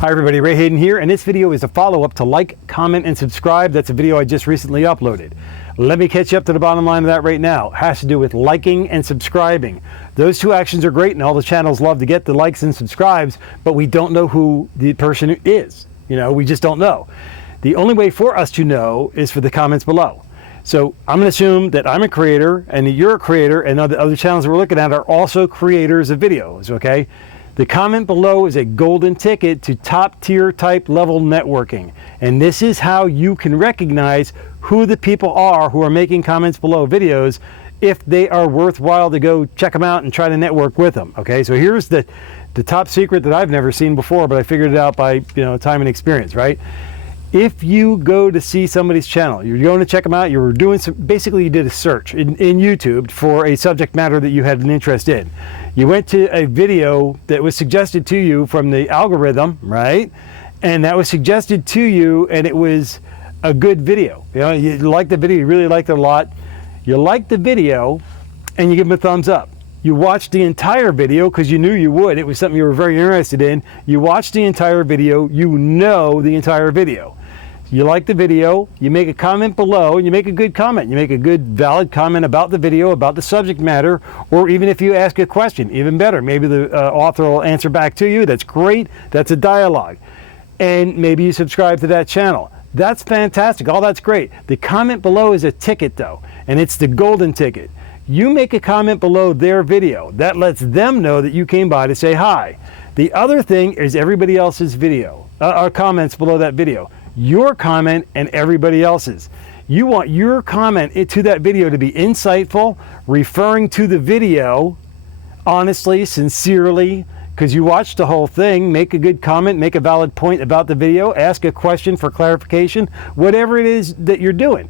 Hi everybody, Ray Hayden here, and this video is a follow-up to like, comment, and subscribe. That's a video I just recently uploaded. Let me catch you up to the bottom line of that right now. It has to do with liking and subscribing. Those two actions are great, and all the channels love to get the likes and subscribes, but we don't know who the person is. We just don't know. The only way for us to know is for the comments below. So I'm going to assume that I'm a creator, and that you're a creator, and the other channels that we're looking at are also creators of videos, okay? The comment below is a golden ticket to top tier type level networking. And this is how you can recognize who the people are who are making comments below videos, if they are worthwhile to go check them out and try to network with them. Okay, so here's the top secret that I've never seen before, but I figured it out by time and experience, right? If you go to see somebody's channel, you're going to check them out, you're doing basically you did a search in YouTube for a subject matter that you had an interest in. You went to a video that was suggested to you from the algorithm, right? And that was suggested to you, and it was a good video. You liked the video, you really liked it a lot. You liked the video, and you give them a thumbs up. You watched the entire video because you knew you would. It was something you were very interested in. You watched the entire video, you know the entire video. You like the video, you make a comment below, and you make a good comment. You make a good, valid comment about the video, about the subject matter, or even if you ask a question, even better. Maybe the author will answer back to you. That's great. That's a dialogue. And maybe you subscribe to that channel. That's fantastic. All that's great. The comment below is a ticket, though, and it's the golden ticket. You make a comment below their video. That lets them know that you came by to say hi. The other thing is everybody else's video, or comments below that video. Your comment and everybody else's. You want your comment to that video to be insightful, referring to the video honestly, sincerely, because you watched the whole thing. Make a good comment, make a valid point about the video, ask a question for clarification, whatever it is that you're doing.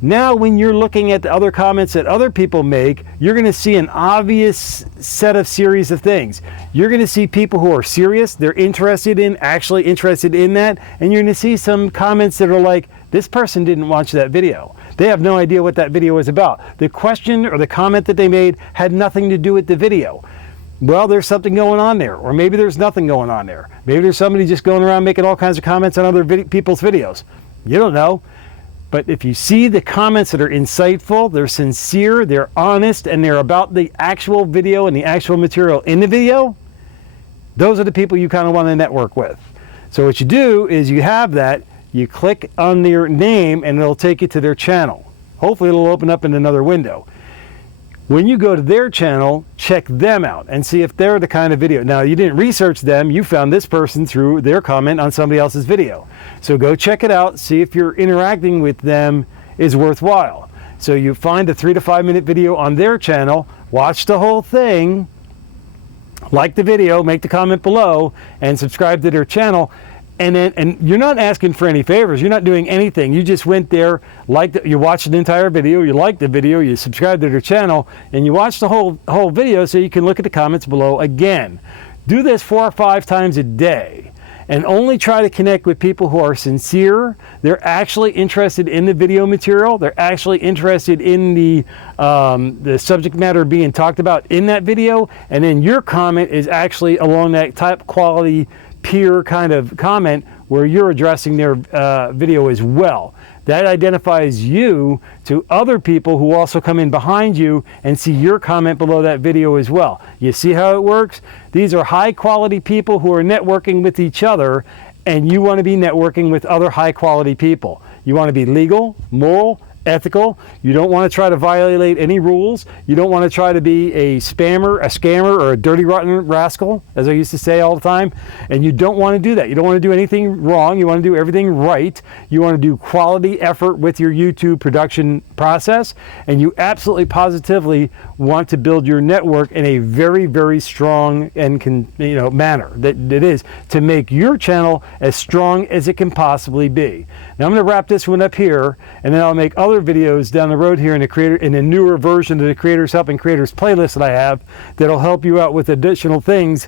Now, when you're looking at the other comments that other people make, you're going to see an obvious series of things. You're going to see people who are serious, they're actually interested in that, and you're going to see some comments that are like, this person didn't watch that video. They have no idea what that video is about. The question or the comment that they made had nothing to do with the video. Well, there's something going on there, or maybe there's nothing going on there. Maybe there's somebody just going around making all kinds of comments on other people's videos. You don't know. But if you see the comments that are insightful, they're sincere, they're honest, and they're about the actual video and the actual material in the video, those are the people you kind of want to network with. So what you do is you have that, you click on their name, and it'll take you to their channel. Hopefully it'll open up in another window. When you go to their channel, check them out and see if they're the kind of video. Now, you didn't research them, you found this person through their comment on somebody else's video. So go check it out, see if you're interacting with them is worthwhile. So you find a 3 to 5 minute video on their channel, watch the whole thing, like the video, make the comment below, and subscribe to their channel. And you're not asking for any favors. You're not doing anything. You just went there, you watched the entire video, you liked the video, you subscribed to their channel, and you watched the whole video so you can look at the comments below again. Do this 4 or 5 times a day, and only try to connect with people who are sincere. They're actually interested in the video material. They're actually interested in the subject matter being talked about in that video, and then your comment is actually along that type quality peer kind of comment where you're addressing their video as well. That identifies you to other people who also come in behind you and see your comment below that video as well. You see how it works? These are high quality people who are networking with each other, and you want to be networking with other high quality people. You want to be legal, moral, ethical. You don't want to try to violate any rules. You don't want to try to be a spammer, a scammer, or a dirty rotten rascal, as I used to say all the time. And you don't want to do that. You don't want to do anything wrong. You want to do everything right. You want to do quality effort with your YouTube production process. And you absolutely positively want to build your network in a very, very strong and manner that it is to make your channel as strong as it can possibly be. Now I'm going to wrap this one up here, and then I'll make other videos down the road here in a newer version of the Creators Helping Creators playlist that I have that'll help you out with additional things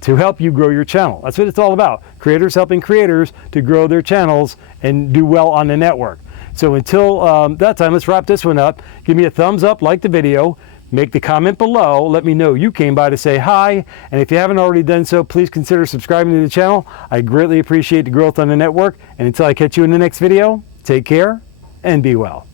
to help you grow your channel. That's what it's all about. Creators helping creators to grow their channels and do well on the network. So until that time, let's wrap this one up. Give me a thumbs up, like the video, Make the comment below. Let me know you came by to say hi. And if you haven't already done so, please consider subscribing to the channel. I greatly appreciate the growth on the network. And until I catch you in the next video, take care and be well.